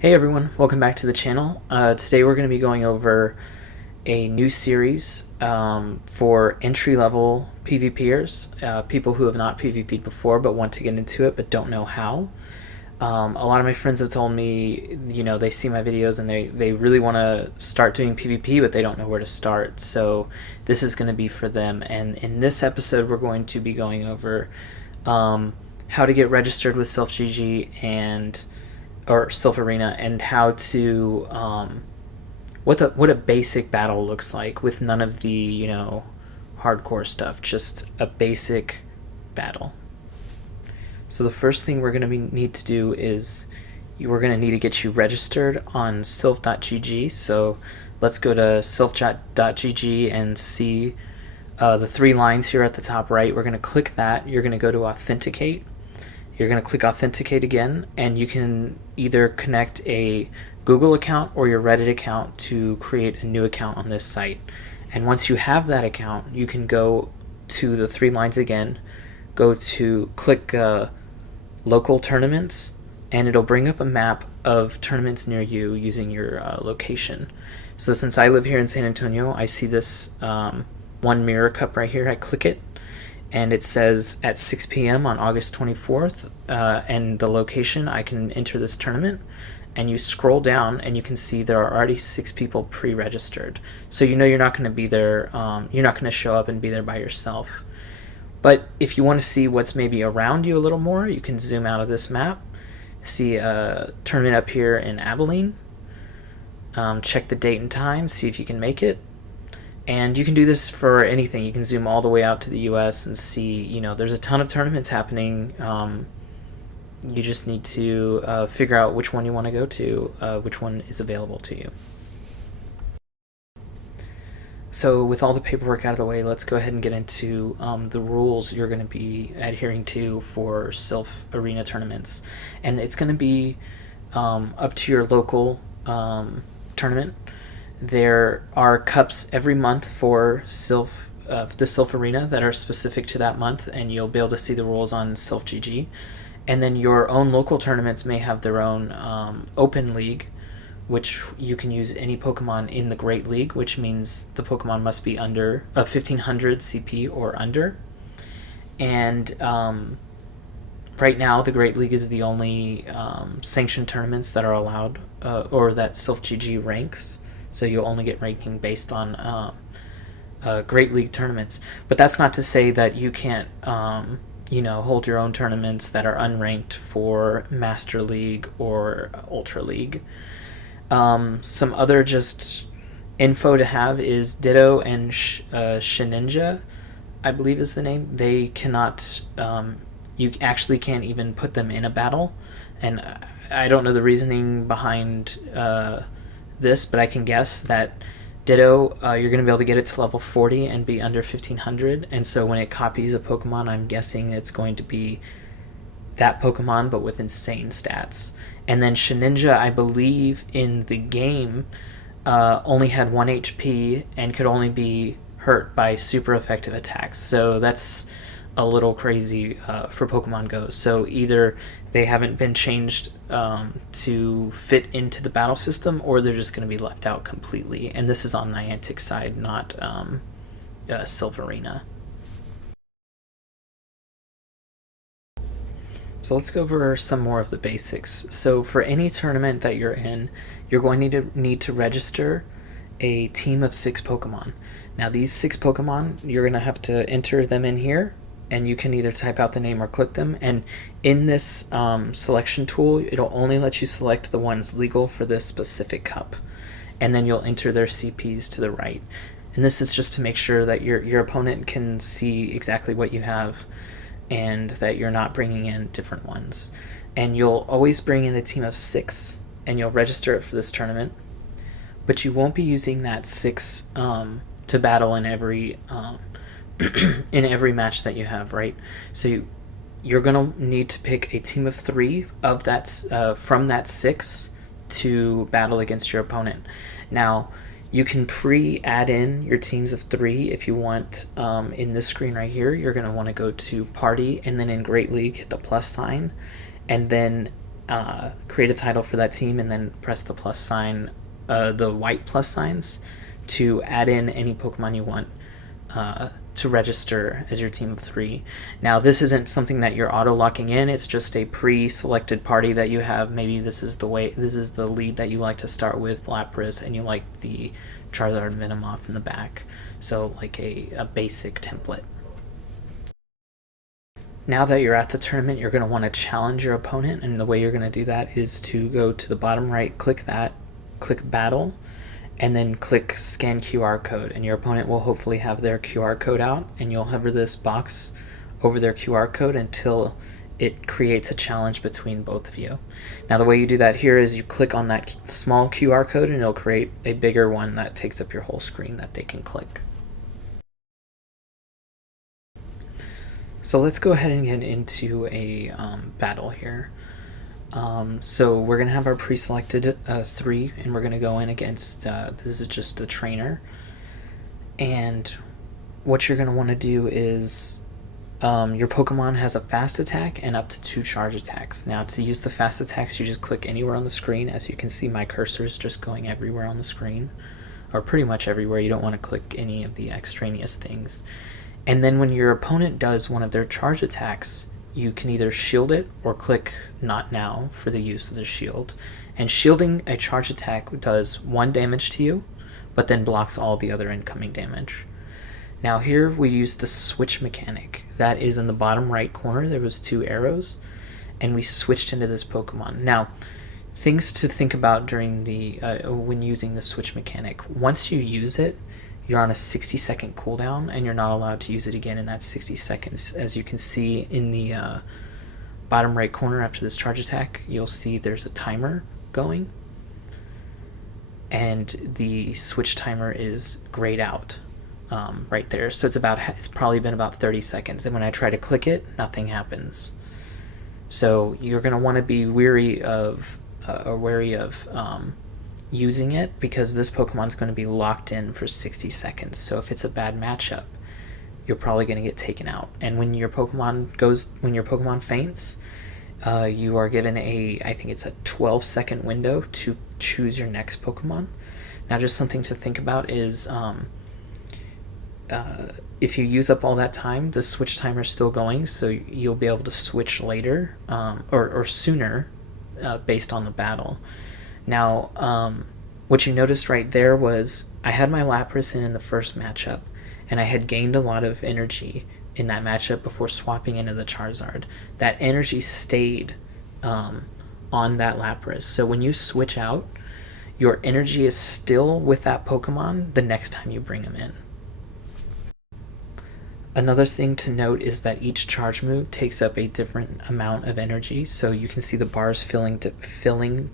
Hey everyone, welcome back to the channel. Today we're going to be going over a new series for entry-level PvPers, people who have not PvP'd before but want to get into it but don't know how. A lot of my friends have told me, they see my videos and they really want to start doing PvP but they don't know where to start, so this is going to be for them. And in this episode we're going to be going over how to get registered with SilphGG or Silph Arena, and how to what a basic battle looks like with none of the hardcore stuff, just a basic battle. So the first thing we're going to need to do is we're going to need to get you registered on silph.gg. So let's go to silph.gg and see the three lines here at the top right. We're going to click that. You're going to go to authenticate. You're going to click authenticate again, and you can either connect a Google account or your Reddit account to create a new account on this site. And once you have that account, you can go to the three lines again, go to click local tournaments, and it'll bring up a map of tournaments near you using your location. So since I live here in San Antonio, I see this one mirror cup right here. I click it, and it says at 6 p.m. on August 24th, and the location. I can enter this tournament, and you scroll down and you can see there are already 6 people pre-registered. So you're not going to be there, you're not going to show up and be there by yourself. But if you want to see what's maybe around you a little more, you can zoom out of this map, see a tournament up here in Abilene, check the date and time, see if you can make it. And you can do this for anything. You can zoom all the way out to the US and see, there's a ton of tournaments happening. You just need to figure out which one you want to go to, which one is available to you. So with all the paperwork out of the way, let's go ahead and get into the rules you're going to be adhering to for Silph Arena tournaments. And it's going to be up to your local tournament. There are cups every month for the Silph Arena that are specific to that month, and you'll be able to see the rules on SilphGG. And then your own local tournaments may have their own open league, which you can use any Pokemon in the Great League, which means the Pokemon must be under 1500 CP or under. And right now, the Great League is the only sanctioned tournaments that are allowed, or that SilphGG ranks. So you'll only get ranking based on Great League tournaments. But that's not to say that you can't, hold your own tournaments that are unranked for Master League or Ultra League. Some other just info to have is Ditto and Shininja, I believe is the name. They cannot, you actually can't even put them in a battle. And I don't know the reasoning behind this, but I can guess that Ditto, you're going to be able to get it to level 40 and be under 1500, and so when it copies a Pokemon, I'm guessing it's going to be that Pokemon but with insane stats. And then Shininja, I believe in the game, only had 1 HP and could only be hurt by super effective attacks, so that's a little crazy for Pokemon Go. So either they haven't been changed to fit into the battle system, or they're just going to be left out completely. And this is on Niantic's side, not Silph Arena. So let's go over some more of the basics. So for any tournament that you're in, you're going to need to register a team of 6 Pokemon. Now these 6 Pokemon, you're going to have to enter them in here, and you can either type out the name or click them. And in this selection tool, it'll only let you select the ones legal for this specific cup. And then you'll enter their CPs to the right. And this is just to make sure that your opponent can see exactly what you have and that you're not bringing in different ones. And you'll always bring in a team of 6, and you'll register it for this tournament. But you won't be using that 6 to battle in every in every match that you have, right? So you're gonna need to pick a team of 3 of that from that 6 to battle against your opponent. Now you can pre-add in your teams of 3 if you want. In this screen right here, you're gonna want to go to Party, and then in Great League hit the plus sign, and then create a title for that team, and then press the plus sign, the white plus signs, to add in any Pokemon you want to register as your team of 3. Now, this isn't something that you're auto-locking in, it's just a pre-selected party that you have. Maybe this is the lead that you like to start with, Lapras, and you like the Charizard Venomoth in the back. So like a basic template. Now that you're at the tournament, you're going to want to challenge your opponent, and the way you're going to do that is to go to the bottom right, click Battle, and then click Scan QR Code, and your opponent will hopefully have their QR code out, and you'll hover this box over their QR code until it creates a challenge between both of you. Now, the way you do that here is you click on that small QR code, and it'll create a bigger one that takes up your whole screen that they can click. So let's go ahead and get into a battle here. So we're going to have our pre-selected 3, and we're going to go in against, this is just the trainer. And what you're going to want to do is, your Pokemon has a fast attack and up to 2 charge attacks. Now, to use the fast attacks, you just click anywhere on the screen. As you can see, my cursor is just going everywhere on the screen, or pretty much everywhere. You don't want to click any of the extraneous things. And then when your opponent does one of their charge attacks, you can either shield it or click Not Now for the use of the shield. And shielding a charge attack does 1 damage to you, but then blocks all the other incoming damage. Now here we use the switch mechanic. That is in the bottom right corner. There was 2 arrows, and we switched into this Pokemon. Now, things to think about during the when using the switch mechanic. Once you use it, you're on a 60-second cooldown, and you're not allowed to use it again in that 60 seconds. As you can see in the bottom right corner after this charge attack, you'll see there's a timer going, and the switch timer is grayed out right there. So it's probably been about 30 seconds, and when I try to click it, nothing happens. So you're going to want to be wary of using it, because this Pokemon's going to be locked in for 60 seconds. So if it's a bad matchup, you're probably going to get taken out. And when your Pokemon faints, you are given I think it's a 12-second window to choose your next Pokemon. Now, just something to think about is if you use up all that time, the switch timer is still going, so you'll be able to switch later or sooner based on the battle. Now, what you noticed right there was I had my Lapras in the first matchup, and I had gained a lot of energy in that matchup before swapping into the Charizard. That energy stayed on that Lapras. So when you switch out, your energy is still with that Pokemon the next time you bring him in. Another thing to note is that each charge move takes up a different amount of energy, so you can see the bars filling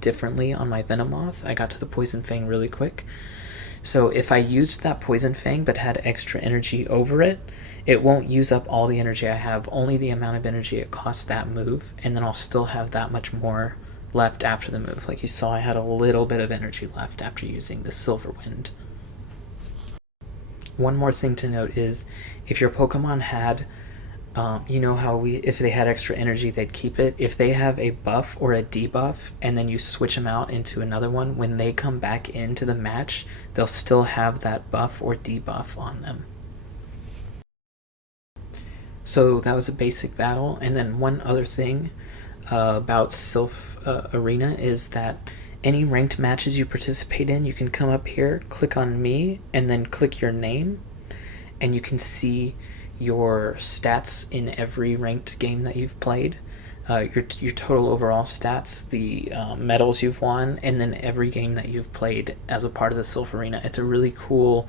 differently on my Venomoth. I got to the Poison Fang really quick. So if I used that Poison Fang but had extra energy over it, it won't use up all the energy I have, only the amount of energy it costs that move, and then I'll still have that much more left after the move. Like you saw, I had a little bit of energy left after using the Silver Wind. One more thing to note is if your Pokemon had, you know how if they had extra energy, they'd keep it. If they have a buff or a debuff, and then you switch them out into another one, when they come back into the match, they'll still have that buff or debuff on them. So that was a basic battle. And then one other thing about Sylph Arena is that any ranked matches you participate in, you can come up here, click on me, and then click your name, and you can see your stats in every ranked game that you've played, your total overall stats, the medals you've won, and then every game that you've played as a part of the Sylph Arena. It's a really cool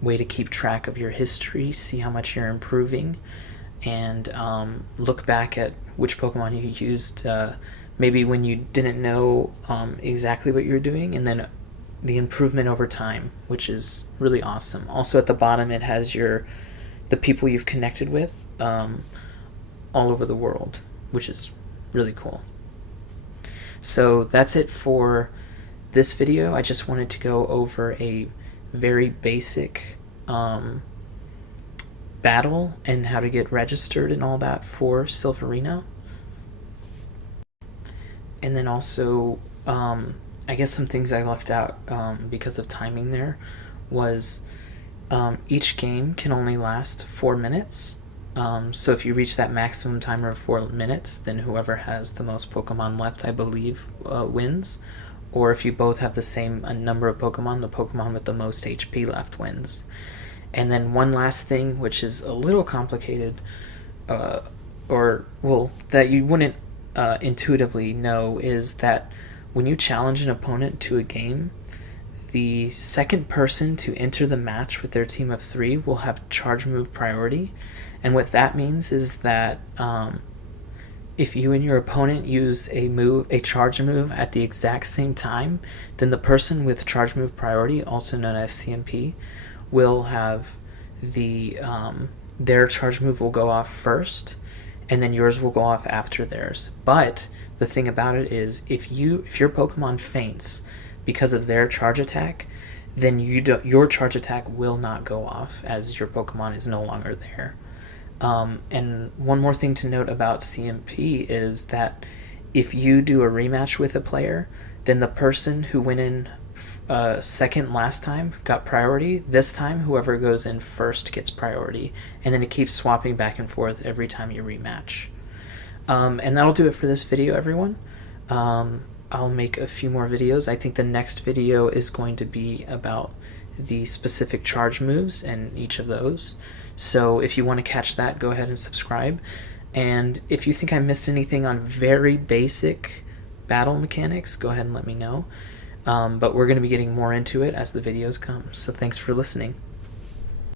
way to keep track of your history, see how much you're improving, and look back at which Pokemon you used maybe when you didn't know exactly what you were doing, and then the improvement over time, which is really awesome. Also at the bottom, it has the people you've connected with all over the world, which is really cool. So that's it for this video. I just wanted to go over a very basic battle and how to get registered and all that for Sylph Arena. And then also, I guess some things I left out because of timing there was each game can only last 4 minutes. So if you reach that maximum timer of 4 minutes, then whoever has the most Pokemon left, I believe, wins. Or if you both have the same number of Pokemon, the Pokemon with the most HP left wins. And then one last thing, which is a little complicated, that you wouldn't intuitively know, is that when you challenge an opponent to a game, the second person to enter the match with their team of 3 will have charge move priority. And what that means is that if you and your opponent use a charge move at the exact same time, then the person with charge move priority, also known as CMP, will have their charge move will go off first, and then yours will go off after theirs. But the thing about it is, if your Pokemon faints because of their charge attack, then your charge attack will not go off, as your Pokemon is no longer there. And one more thing to note about CMP is that if you do a rematch with a player, then the person who went in second last time got priority. This time, whoever goes in first gets priority, and then it keeps swapping back and forth every time you rematch. And that'll do it for this video, everyone. I'll make a few more videos. I think the next video is going to be about the specific charge moves and each of those. So if you want to catch that, go ahead and subscribe. And if you think I missed anything on very basic battle mechanics, go ahead and let me know. But we're going to be getting more into it as the videos come. So thanks for listening.